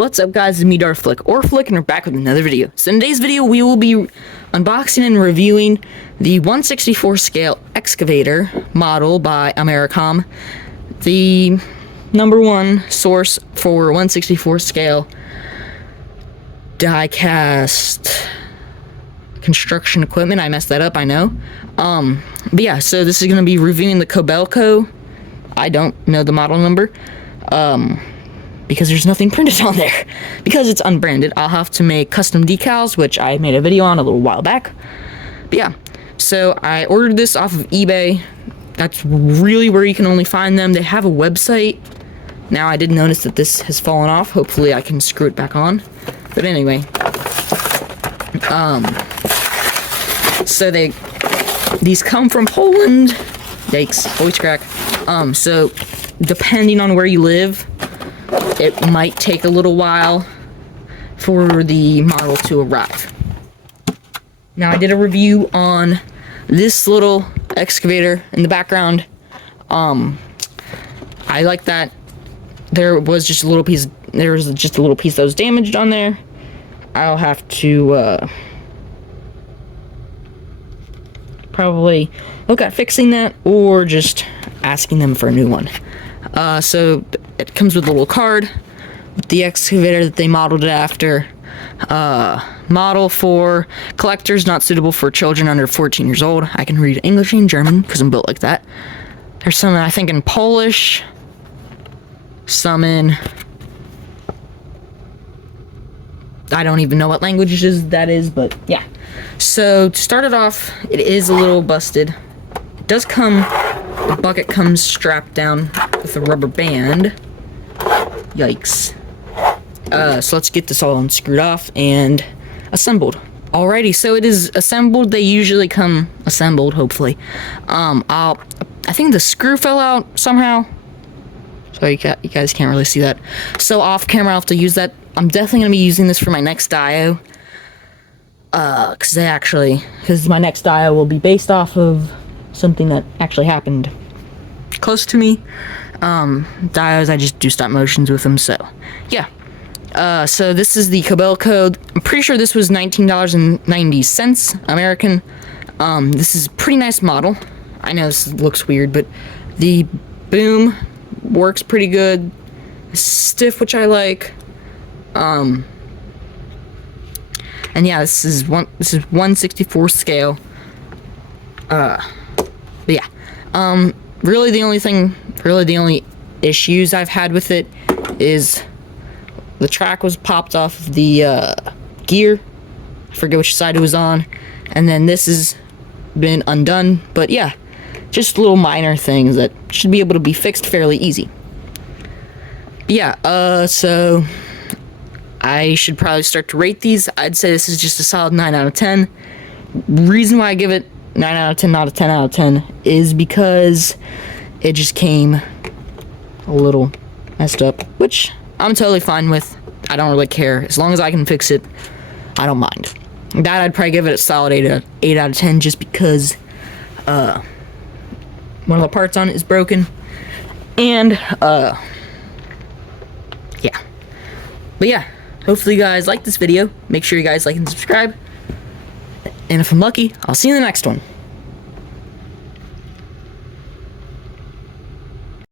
What's up guys, it's me Darflick, or Flick, and we're back with another video. So in today's video we will be unboxing and reviewing the 1/64 scale excavator model by Americom. The #1 source for 1/64 scale die-cast construction equipment. I messed that up, I know. But yeah, so this is going to be reviewing the Kobelco. I don't know the model number. Because there's nothing printed on there. Because it's unbranded, I'll have to make custom decals, which I made a video on a little while back. But yeah, so I ordered this off of eBay. That's really where you can only find them. They have a website. Now, I did notice that this has fallen off. Hopefully, I can screw it back on. But anyway. So these come from Poland. Yikes, voice crack. So, depending on where you live, it might take a little while for the model to arrive. Now, I did a review on this little excavator in the background. I like that there was just a little piece that was damaged on there. I'll have to probably look at fixing that or just asking them for a new one. So it comes with a little card with the excavator that they modeled it after. Model for collectors, not suitable for children under 14 years old. I can read English and German because I'm built like that. There's some, I think, in Polish, some in, I don't even know what languages that is, but yeah. So to start it off, it is a little busted. It does come, the bucket comes strapped down with a rubber band. Yikes. So let's get this all unscrewed off and assembled. Alrighty, so it is assembled. They usually come assembled, hopefully. I think the screw fell out somehow. So you guys can't really see that. So off camera, I'll have to use that. I'm definitely going to be using this for my next dio. Because my next dio will be based off of something that actually happened close to me. Dios, I just do stop motions with them, so yeah. So this is the Kobelco. I'm pretty sure this was $19.90 American. This is a pretty nice model. I know this looks weird, but the boom works pretty good. It's stiff, which I like. And yeah, this is 1/64 scale. But yeah. Really the only issues I've had with it is the track was popped off of the gear. I forget which side it was on. And then this has been undone. But yeah, just little minor things that should be able to be fixed fairly easy. But yeah, so I should probably start to rate these. I'd say this is just a solid 9 out of 10. Reason why I give it 9 out of 10, not a 10 out of 10, is because it just came a little messed up, which I'm totally fine with. I don't really care. As long as I can fix it, I don't mind. That, I'd probably give it a solid 8 out of 10, just because one of the parts on it is broken. And, yeah. But yeah, hopefully you guys like this video. Make sure you guys like and subscribe. And if I'm lucky, I'll see you in the next one.